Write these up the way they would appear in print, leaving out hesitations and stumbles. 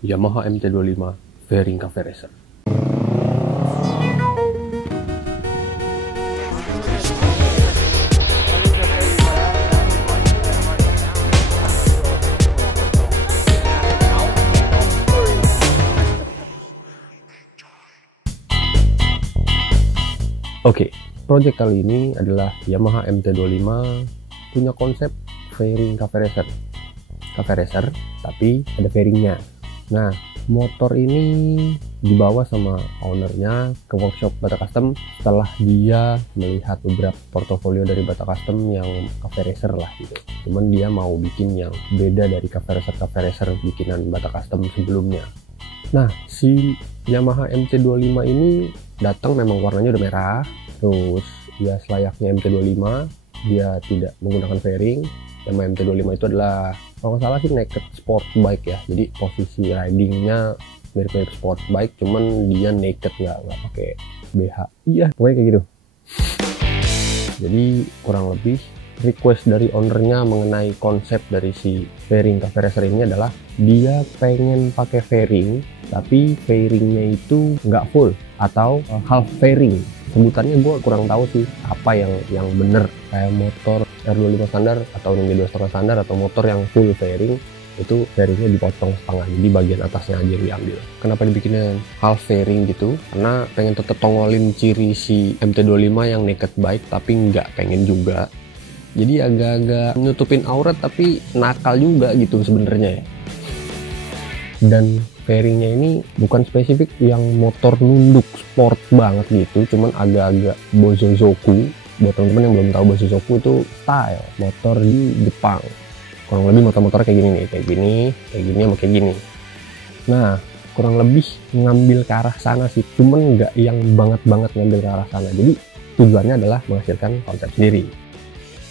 Yamaha MT25 Fairing Cafe Racer. Oke, project kali ini adalah Yamaha MT25 punya konsep fairing cafe racer. Cafe racer, tapi ada fairingnya. Nah, motor ini dibawa sama ownernya ke workshop Bata Custom setelah dia melihat beberapa portofolio dari Bata Custom yang cafe racer lah gitu. Cuman dia mau bikin yang beda dari cafe racer bikinan Bata Custom sebelumnya. Nah, si Yamaha MT25 ini datang memang warnanya udah merah, terus ya selayaknya MT25 dia tidak menggunakan fairing. Yamaha MT25 itu adalah, kalau nggak salah sih, naked sport bike ya, jadi posisi ridingnya mirip-mirip sport bike, cuman dia naked, nggak pakai BH. Iya, pokoknya kayak gitu. Jadi kurang lebih request dari ownernya mengenai konsep dari si fairing cafe racer ini adalah dia pengen pakai fairing, tapi fairingnya itu nggak full atau half fairing. Sebutannya gue kurang tahu sih apa yang bener, kayak motor R25 standar atau Ninja 2.5 standar atau motor yang full fairing itu fairingnya dipotong setengah, jadi bagian atasnya aja yang diambil. Kenapa dibikinnya half fairing gitu? Karena pengen tetep tongolin ciri si MT25 yang naked bike, tapi nggak pengen juga. Jadi agak-agak nutupin aurat tapi nakal juga gitu sebenarnya ya. Dan fairingnya ini bukan spesifik yang motor nunduk sport banget gitu, cuman agak-agak Bosozoku. Buat teman-teman yang belum tahu, Bosozoku itu style motor di Jepang. Kurang lebih motor-motor kayak gini nih, kayak gini sama kayak gini. Nah, kurang lebih ngambil ke arah sana sih, cuman nggak yang banget ngambil ke arah sana. Jadi tujuannya adalah menghasilkan konsep sendiri.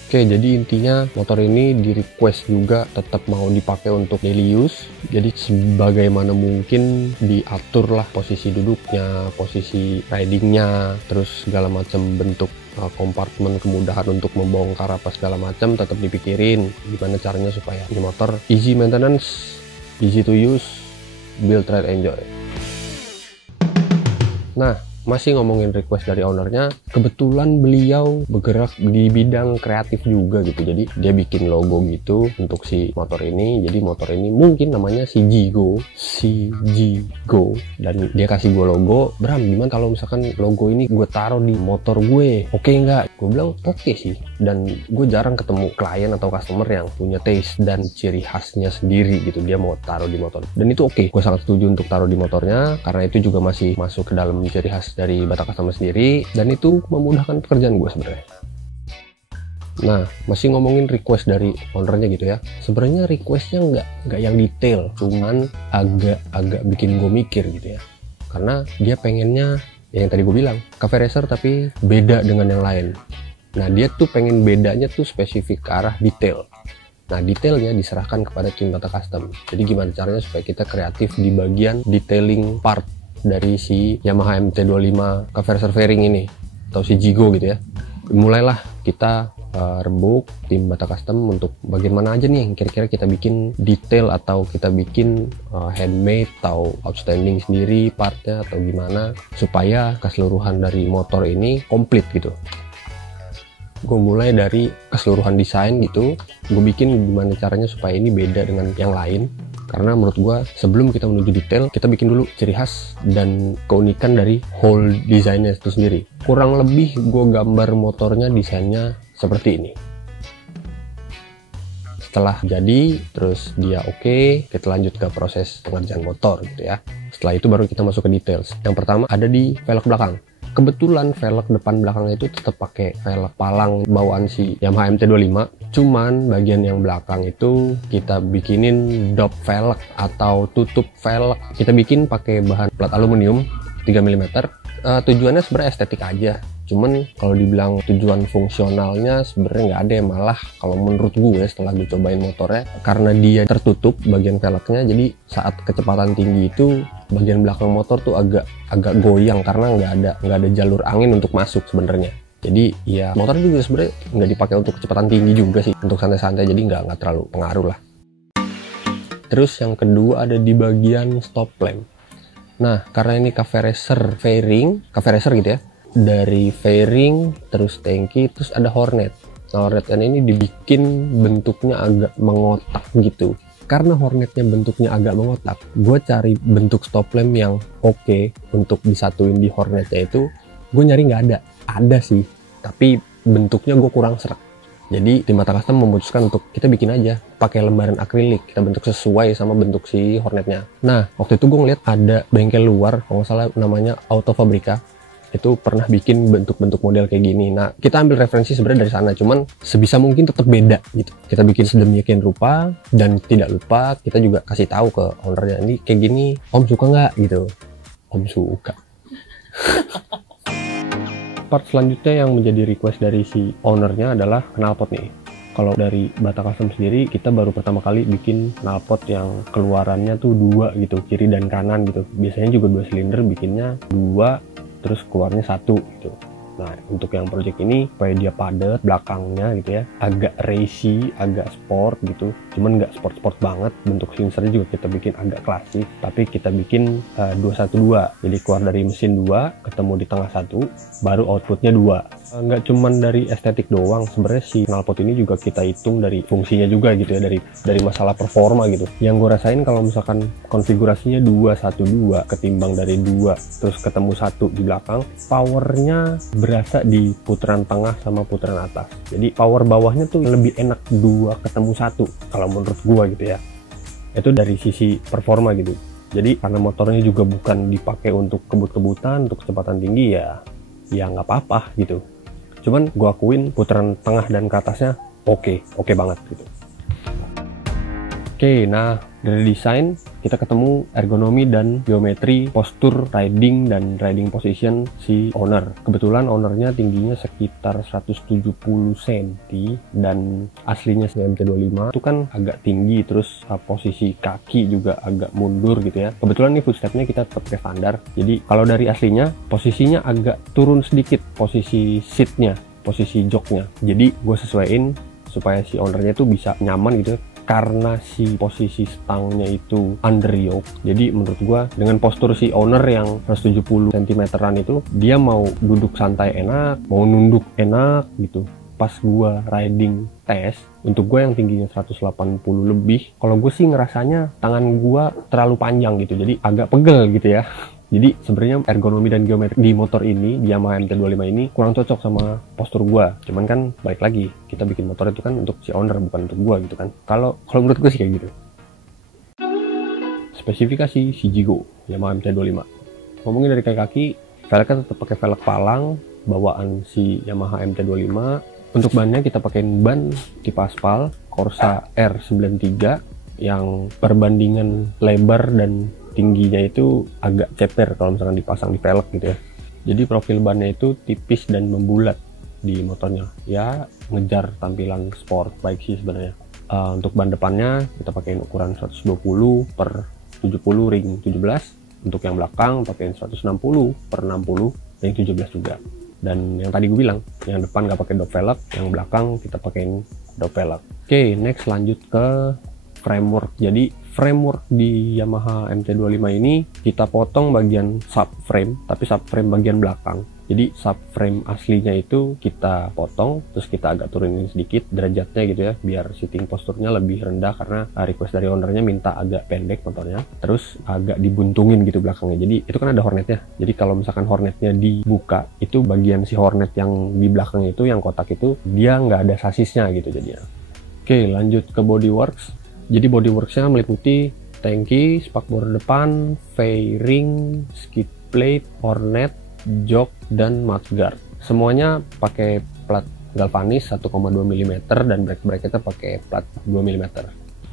Oke, jadi intinya motor ini di request juga tetap mau dipakai untuk daily use. Jadi sebagaimana mungkin diatur lah posisi duduknya, posisi ridingnya, terus segala macam bentuk kompartemen kemudahan untuk membongkar apa segala macam tetap dipikirin gimana caranya supaya ini motor easy maintenance, easy to use, build, ride, enjoy. Nah, masih ngomongin request dari ownernya, kebetulan beliau bergerak di bidang kreatif juga gitu. Jadi dia bikin logo gitu untuk si motor ini. Jadi motor ini mungkin namanya CGGO, dan dia kasih gue logo. Bram, gimana kalau misalkan logo ini gue taruh di motor gue, oke nggak? Gue bilang oke sih. Dan gue jarang ketemu klien atau customer yang punya taste dan ciri khasnya sendiri gitu, dia mau taruh di motor. Dan itu oke, gue sangat setuju untuk taruh di motornya, karena itu juga masih masuk ke dalam ciri khas dari Bata Custom sendiri, dan itu memudahkan pekerjaan gue sebenarnya. Nah, masih ngomongin request dari ownernya gitu ya. Sebenarnya requestnya nggak yang detail, cuman agak bikin gue mikir gitu ya. Karena dia pengennya yang tadi gue bilang, cafe racer tapi beda dengan yang lain. Nah, dia tuh pengen bedanya tuh spesifik ke arah detail. Nah, detailnya diserahkan kepada tim Bata Custom. Jadi gimana caranya supaya kita kreatif di bagian detailing part dari si Yamaha MT25 cafe racer fairing ini atau si Jigo gitu ya. Mulailah kita rembuk tim Bata Custom untuk bagaimana aja nih yang kira-kira kita bikin detail atau kita bikin handmade atau outstanding sendiri partnya atau gimana supaya keseluruhan dari motor ini komplit gitu. Gue mulai dari keseluruhan desain gitu, gue bikin gimana caranya supaya ini beda dengan yang lain. Karena menurut gue sebelum kita menuju detail, kita bikin dulu ciri khas dan keunikan dari whole desainnya itu sendiri. Kurang lebih gue gambar motornya, desainnya seperti ini. Setelah jadi, terus dia oke, kita lanjut ke proses pengerjaan motor gitu ya. Setelah itu baru kita masuk ke details. Yang pertama ada di velg belakang. Kebetulan velg depan belakangnya itu tetap pakai velg palang bawaan si Yamaha MT25. Cuman bagian yang belakang itu kita bikinin dop velg atau tutup velg. Kita bikin pakai bahan plat aluminium 3 mm. Tujuannya sebenarnya estetik aja. Cuman kalau dibilang tujuan fungsionalnya sebenarnya nggak ada ya. Malah kalau menurut gue setelah gue cobain motornya, karena dia tertutup bagian velgnya, jadi saat kecepatan tinggi itu bagian belakang motor tuh agak goyang karena nggak ada jalur angin untuk masuk sebenarnya. Jadi ya motor juga sebenarnya nggak dipakai untuk kecepatan tinggi juga sih, untuk santai-santai, jadi nggak terlalu pengaruh lah. Terus yang kedua ada di bagian stop lamp. Nah, karena ini cafe racer gitu ya, dari fairing terus tangki terus ada hornet. Nah, hornet ini dibikin bentuknya agak mengotak gitu. Karena hornetnya bentuknya agak mengotak, gue cari bentuk stop lamp yang oke untuk disatuin di hornetnya itu, gue nyari nggak ada sih, tapi bentuknya gue kurang serak. Jadi tim Bata Custom memutuskan untuk kita bikin aja pakai lembaran akrilik, kita bentuk sesuai sama bentuk si hornetnya. Nah, waktu itu gue ngeliat ada bengkel luar, kalau nggak salah namanya Auto Fabrica, itu pernah bikin bentuk-bentuk model kayak gini. Nah, kita ambil referensi sebenarnya dari sana, cuman sebisa mungkin tetap beda gitu. Kita bikin sedemikian rupa, dan tidak lupa kita juga kasih tahu ke ownernya, ini kayak gini, Om suka nggak gitu. Om suka. Part selanjutnya yang menjadi request dari si ownernya adalah knalpot nih. Kalau dari Bata Custom sendiri, kita baru pertama kali bikin knalpot yang keluarannya tuh 2 gitu, kiri dan kanan gitu. Biasanya juga 2 silinder, bikinnya 2 terus keluarnya 1 gitu. Nah, untuk yang project ini supaya dia padat belakangnya gitu ya, agak racy, agak sport gitu, cuman nggak sport banget. Bentuk sensornya juga kita bikin agak klasik, tapi kita bikin 212, jadi keluar dari mesin 2 ketemu di tengah 1, baru outputnya 2. Nggak cuman dari estetik doang, sebenarnya si knalpot ini juga kita hitung dari fungsinya juga gitu ya, dari masalah performa gitu. Yang gue rasain kalau misalkan konfigurasinya 212 ketimbang dari 2 terus ketemu 1 di belakang, powernya berasa di putaran tengah sama putaran atas. Jadi power bawahnya tuh lebih enak 2 ketemu 1 kalau menurut gua gitu ya. Itu dari sisi performa gitu. Jadi karena motornya juga bukan dipakai untuk kebut-kebutan, untuk kecepatan tinggi, ya nggak apa-apa gitu. Cuman gua akuin putaran tengah dan ke atasnya oke banget gitu. Oke, nah dari desain kita ketemu ergonomi dan geometri postur riding dan riding position si owner. Kebetulan ownernya tingginya sekitar 170 cm dan aslinya si MT25 itu kan agak tinggi, terus posisi kaki juga agak mundur gitu ya. Kebetulan nih footstepnya kita tetap pakai standar. Jadi kalau dari aslinya posisinya agak turun sedikit posisi seatnya, posisi joknya. Jadi gue sesuaiin supaya si ownernya tuh bisa nyaman gitu. Karena si posisi stangnya itu under yoke, jadi menurut gua dengan postur si owner yang 170 cm-an itu, dia mau duduk santai enak, mau nunduk enak gitu. Pas gua riding test, untuk gua yang tingginya 180 lebih, kalau gue sih ngerasanya tangan gua terlalu panjang gitu, jadi agak pegel gitu ya. Jadi sebenarnya ergonomi dan geometri di motor ini, di Yamaha MT25 ini kurang cocok sama postur gua. Cuman kan balik lagi, kita bikin motor itu kan untuk si owner, bukan untuk gua gitu kan. Kalau menurut gua sih kayak gitu. Spesifikasi si Jigo Yamaha MT25. Ngomongin dari kaki, velgnya tetap pakai velg palang bawaan si Yamaha MT25. Untuk bannya kita pakein ban tipe aspal Corsa R93 yang perbandingan lebar dan tingginya itu agak ceper kalau misalkan dipasang di velg gitu ya. Jadi profil bannya itu tipis dan membulat di motornya, ya ngejar tampilan sport bike sih sebenarnya. Untuk ban depannya kita pakai ukuran 120 per 70 ring 17. Untuk yang belakang pakai 160 per 60 ring 17 juga. Dan yang tadi gue bilang, yang depan nggak pakai dop velg, yang belakang kita pakein dop velg. Oke, next lanjut ke framework. Jadi framework di Yamaha MT25 ini kita potong bagian subframe, tapi subframe bagian belakang. Jadi subframe aslinya itu kita potong, terus kita agak turunin sedikit derajatnya gitu ya, biar sitting posturnya lebih rendah karena request dari ownernya minta agak pendek motornya, terus agak dibuntungin gitu belakangnya. Jadi itu kan ada hornetnya. Jadi kalau misalkan hornetnya dibuka, itu bagian si hornet yang di belakang itu, yang kotak itu, dia nggak ada sasisnya gitu jadinya. Oke, lanjut ke bodyworks. Jadi bodyworksnya meliputi tangki, spakbor depan, fairing, skid plate, hornet, jok, dan mudguard. Semuanya pakai plat galvanis 1,2 mm dan brake bracketnya pakai plat 2 mm.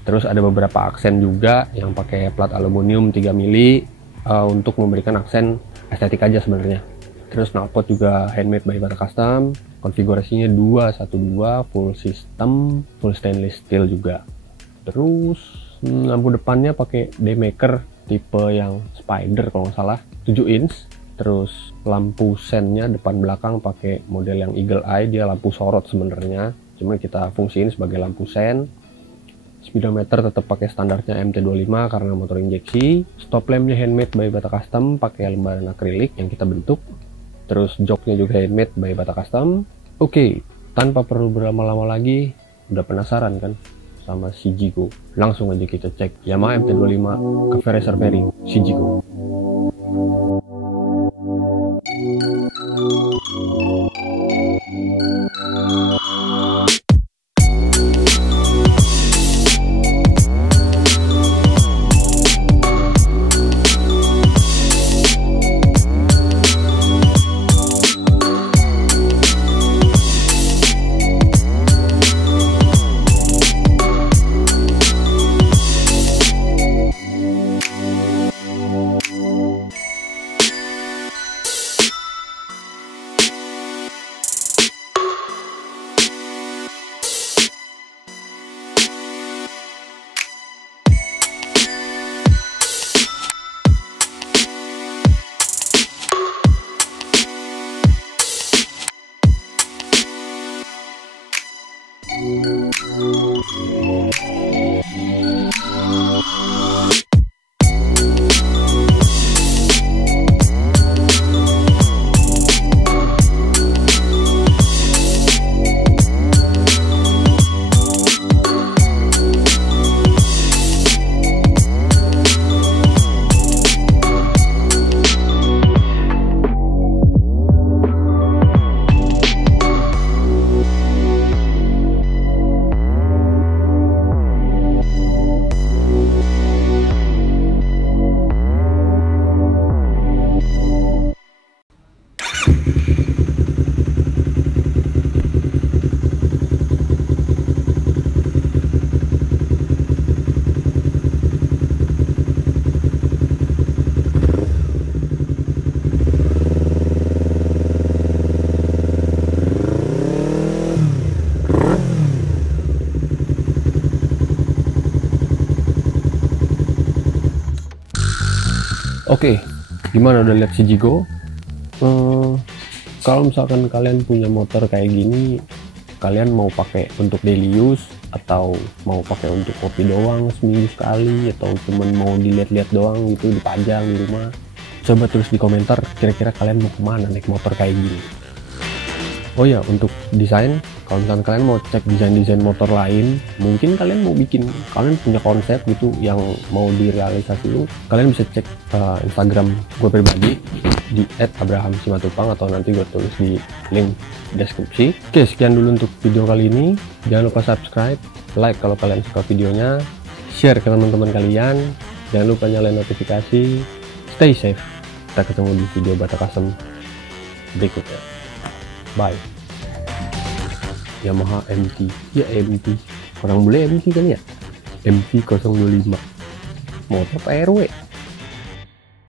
Terus ada beberapa aksen juga yang pakai plat aluminium 3 mm untuk memberikan aksen estetik aja sebenarnya. Terus knalpot juga handmade by Bata Custom. Konfigurasinya 212 full system, full stainless steel juga. Terus lampu depannya pakai Daymaker tipe yang Spider kalau nggak salah, 7 inch. Terus lampu sennya depan belakang pakai model yang Eagle Eye, dia lampu sorot sebenarnya, cuma kita fungsiin sebagai lampu sen. speedometer tetap pakai standarnya MT25 karena motor injeksi. Stop lampnya handmade by Bata Custom pakai lembaran akrilik yang kita bentuk. Terus joknya juga handmade by Bata Custom. Oke, tanpa perlu berlama-lama lagi, udah penasaran kan sama Shigeeko? Langsung aja kita cek Yamaha MT25 Cafe Racer fairing Shigeeko. Oke, gimana udah lihat Shigeeko? Kalau misalkan kalian punya motor kayak gini, kalian mau pakai untuk daily use atau mau pakai untuk kopi doang seminggu sekali, atau cuman mau dilihat-lihat doang gitu, dipajang di rumah, coba tulis di komentar kira-kira kalian mau kemana naik motor kayak gini. Oh ya, untuk desain, kalau misalkan kalian mau cek desain-desain motor lain, mungkin kalian mau bikin, kalian punya konsep gitu yang mau direalisasiin, kalian bisa cek Instagram gue pribadi di @abrahamsimatupang, atau nanti gue tulis di link deskripsi. Oke, sekian dulu untuk video kali ini. Jangan lupa subscribe, like kalau kalian suka videonya, share ke teman-teman kalian, jangan lupa nyalain notifikasi. Stay safe, kita ketemu di video Bata Custom berikutnya. Bye. Yamaha MT, ya MT, orang boleh MT kan ya, MT 025 motor RW.